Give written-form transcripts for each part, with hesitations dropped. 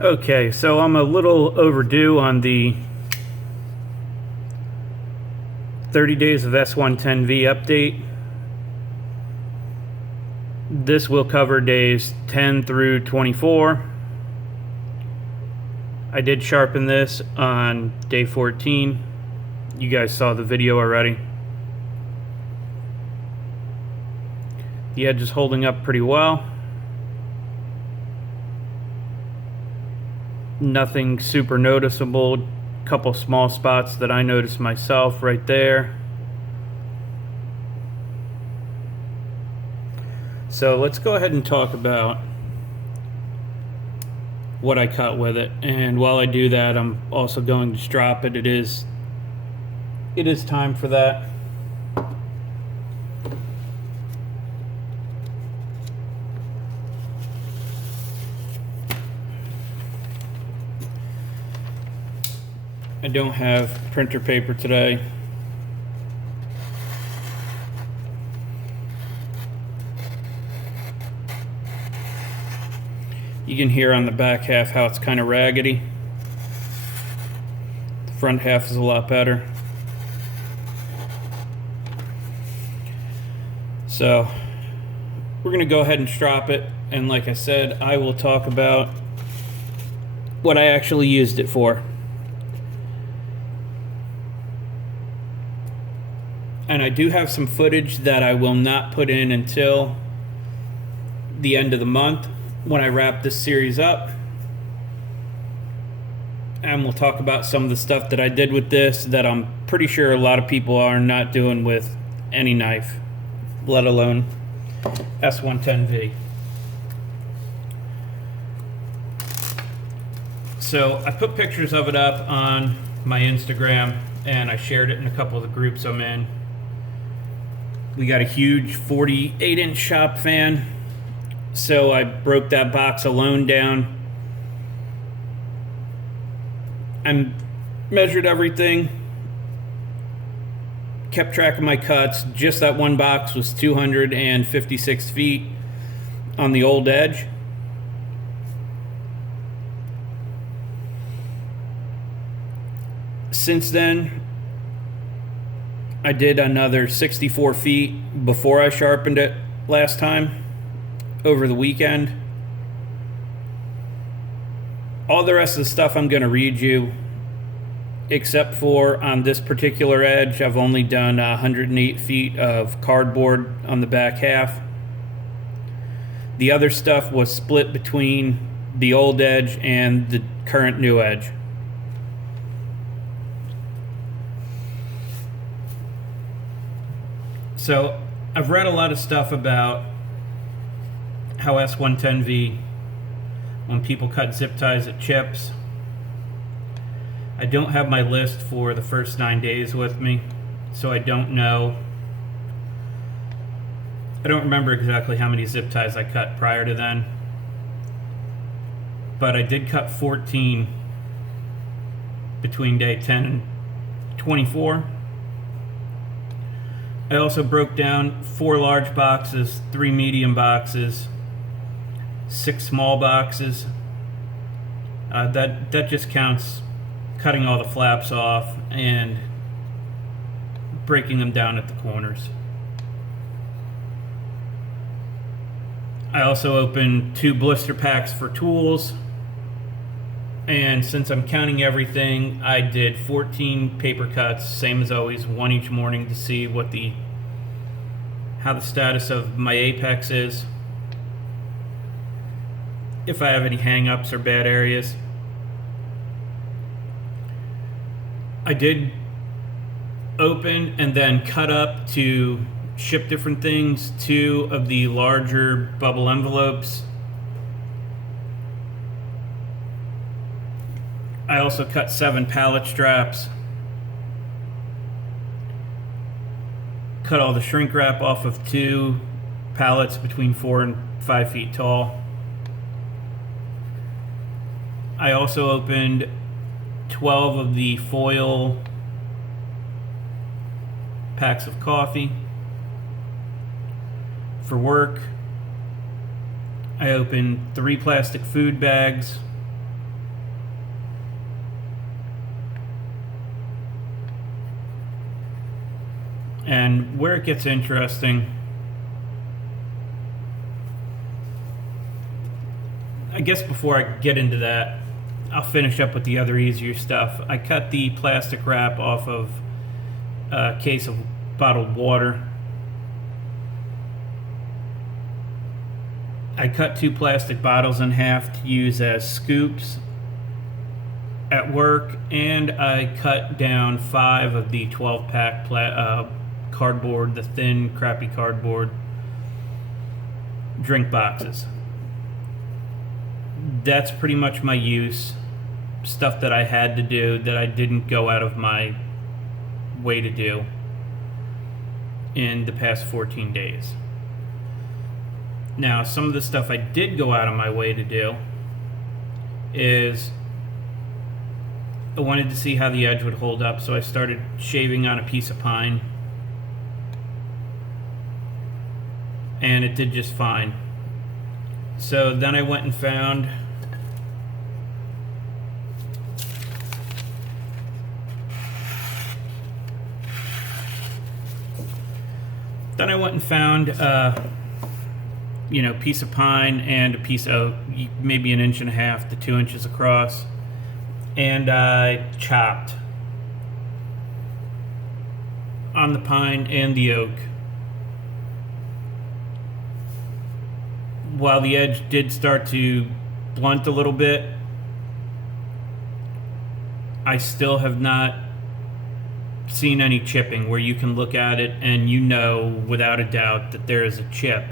Okay, so I'm a little overdue on the 30 days of S110V update. This will cover days 10 through 24. I did sharpen this on day 14. You guys saw the video already. The edge is holding up pretty well. Nothing super noticeable. Couple small spots that I noticed myself right there. So let's go ahead and talk about what I cut with it. And while I do that, I'm also going to strop it. It is time for that. I don't have printer paper today. You can hear on the back half how it's kind of raggedy. The front half is a lot better. So we're going to go ahead and strop it, and like I said, I will talk about what I actually used it for. And I do have some footage that I will not put in until the end of the month when I wrap this series up. And we'll talk about some of the stuff that I did with this that I'm pretty sure a lot of people are not doing with any knife, let alone S110V. So I put pictures of it up on my Instagram, and I shared it in a couple of the groups I'm in. We got a huge 48-inch shop fan, so I broke that box alone down. I measured everything, kept track of my cuts. Just that one box was 256 feet on the old edge. Since then, I did another 64 feet before I sharpened it last time over the weekend. All the rest of the stuff I'm going to read you, except for on this particular edge, I've only done 108 feet of cardboard on the back half. The other stuff was split between the old edge and the current new edge. So I've read a lot of stuff about how S110V, when people cut zip ties, it chips. I don't have my list for the first 9 days with me, so I don't know. I don't remember exactly how many zip ties I cut prior to then, but I did cut 14 between day 10 and 24. I also broke down 4 large boxes, 3 medium boxes, 6 small boxes. That just counts cutting all the flaps off and breaking them down at the corners. I also opened 2 blister packs for tools, and since I'm counting everything, I did 14 paper cuts, same as always, one each morning, to see what how the status of my apex is, if I have any hang-ups or bad areas. I did open and then cut up to ship different things 2 of the larger bubble envelopes. I also cut 7 pallet straps. Cut all the shrink wrap off of 2 pallets between 4 and 5 feet tall. I also opened 12 of the foil packs of coffee. For work, I opened 3 plastic food bags, And where it gets interesting, I guess before I get into that, I'll finish up with the other easier stuff. I cut the plastic wrap off of a case of bottled water. I cut 2 plastic bottles in half to use as scoops at work, and I cut down 5 of the 12-pack cardboard, the thin, crappy cardboard drink boxes. That's pretty much my use. Stuff that I had to do that I didn't go out of my way to do in the past 14 days. Now, some of the stuff I did go out of my way to do is I wanted to see how the edge would hold up, so I started shaving on a piece of pine, and it did just fine. So then I went and found piece of pine and a piece of maybe 1.5 inches to 2 inches across, and I chopped on the pine and the oak. While the edge did start to blunt a little bit, I still have not seen any chipping where you can look at it and you know without a doubt that there is a chip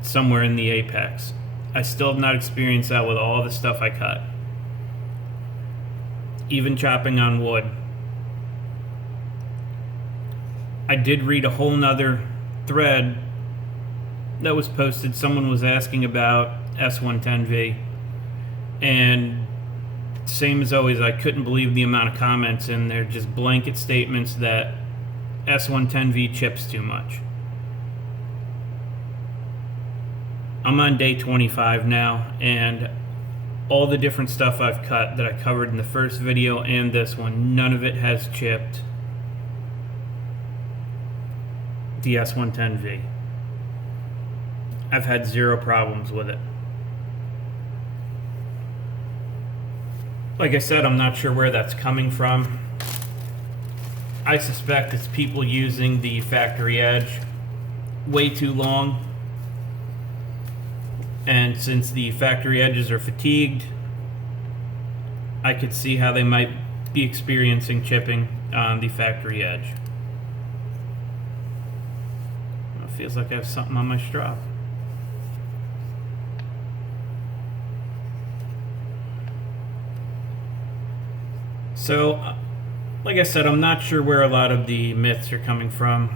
somewhere in the apex. I still have not experienced that with all the stuff I cut. Even chopping on wood. I did read a whole nother thread that was posted. Someone was asking about S110V, and same as always, I couldn't believe the amount of comments in there, just blanket statements that S110V chips too much. I'm on day 25 now, and all the different stuff I've cut that I covered in the first video and this one, none of it has chipped the S110V. I've had 0 problems with it. Like I said, I'm not sure where that's coming from. I suspect it's people using the factory edge way too long. And since the factory edges are fatigued, I could see how they might be experiencing chipping on the factory edge. It feels like I have something on my strap. So, like I said, I'm not sure where a lot of the myths are coming from.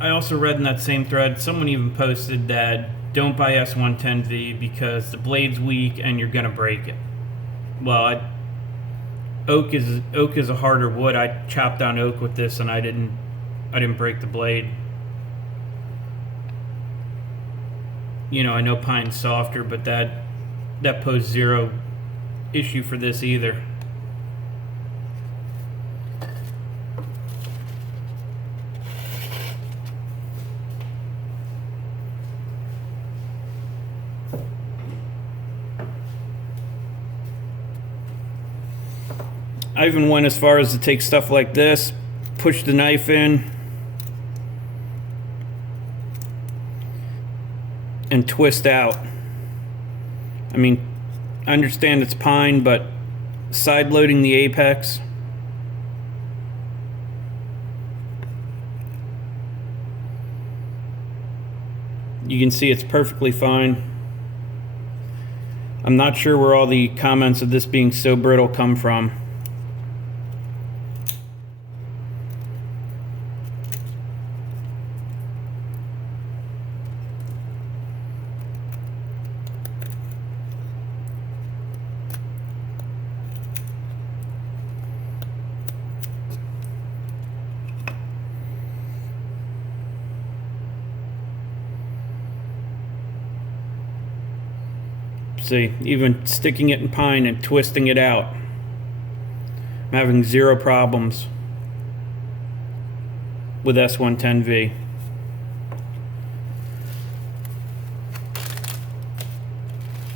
I also read in that same thread, someone even posted that don't buy S110V because the blade's weak and you're gonna break it. Well, oak is a harder wood. I chopped on oak with this and I didn't break the blade. You know, I know pine's softer, but that posed 0 issue for this either. I even went as far as to take stuff like this, push the knife in, and twist out. I mean, I understand it's pine, but side loading the apex, you can see it's perfectly fine. I'm not sure where all the comments of this being so brittle come from. See, even sticking it in pine and twisting it out, I'm having 0 problems. with S110V.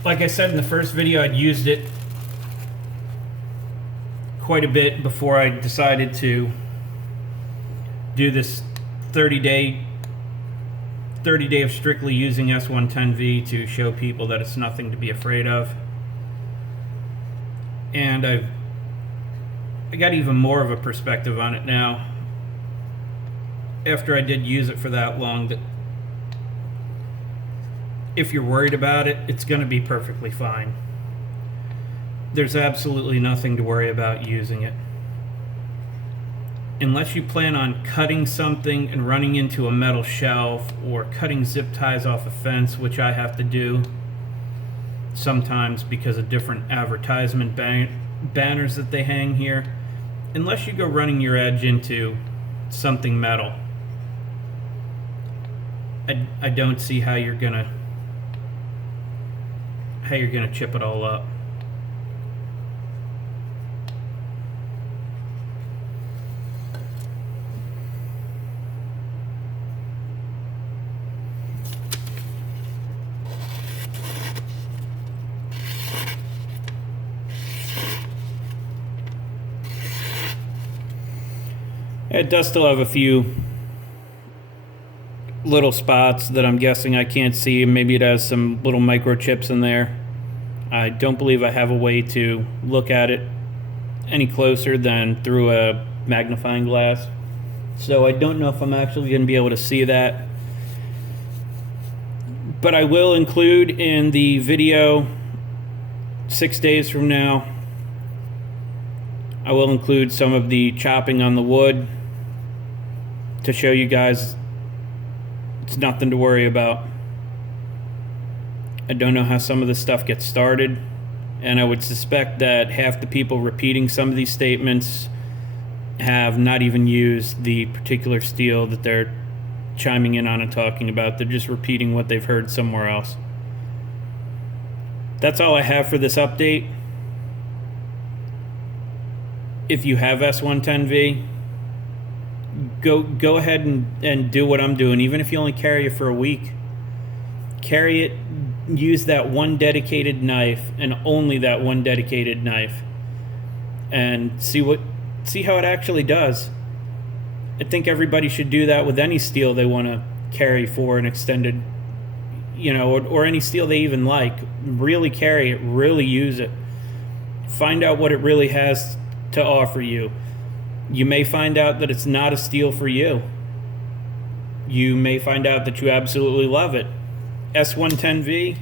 Like I said in the first video, I'd used it quite a bit before I decided to do this 30-day of strictly using S110V to show people that it's nothing to be afraid of. And I got even more of a perspective on it now after I did use it for that long, that if you're worried about it, it's going to be perfectly fine. There's absolutely nothing to worry about using it. Unless you plan on cutting something and running into a metal shelf, or cutting zip ties off a fence, which I have to do sometimes because of different advertisement banners that they hang here. Unless you go running your edge into something metal, I don't see how you're gonna chip it all up. It does still have a few little spots that I'm guessing I can't see. Maybe it has some little microchips in there. I don't believe I have a way to look at it any closer than through a magnifying glass. So I don't know if I'm actually going to be able to see that. But I will include in the video 6 days from now, I will include some of the chopping on the wood to show you guys it's nothing to worry about. I don't know how some of this stuff gets started, and I would suspect that half the people repeating some of these statements have not even used the particular steel that they're chiming in on and talking about. They're just repeating what they've heard somewhere else. That's all I have for this update. If you have S110V, go ahead and do what I'm doing. Even if you only carry it for a week, carry it, use that one dedicated knife and only that one dedicated knife, and see how it actually does. I think everybody should do that with any steel they want to carry for an extended, or any steel they even like. Really carry it, really use it. Find out what it really has to offer you. You may find out that it's not a steel for you. You may find out that you absolutely love it. S110V,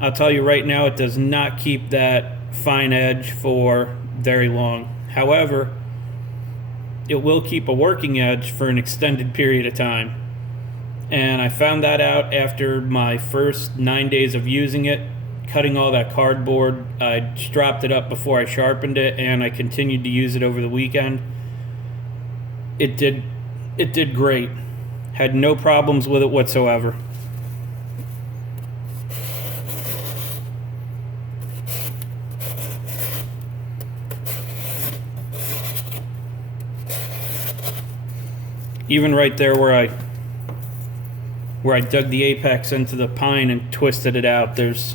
I'll tell you right now, it does not keep that fine edge for very long. However, it will keep a working edge for an extended period of time. And I found that out after my first 9 days of using it, cutting all that cardboard. I stropped it up before I sharpened it, and I continued to use it over the weekend. It did great. Had no problems with it whatsoever. Even right there where I dug the apex into the pine and twisted it out, there's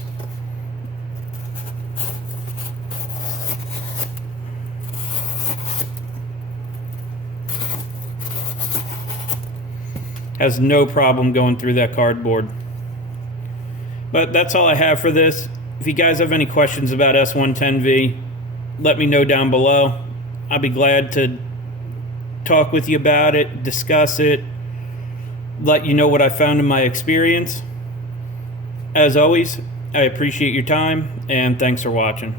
has no problem going through that cardboard. But that's all I have for this. If you guys have any questions about S110V, let me know down below. I'll be glad to talk with you about it, discuss it, let you know what I found in my experience. As always, I appreciate your time, and thanks for watching.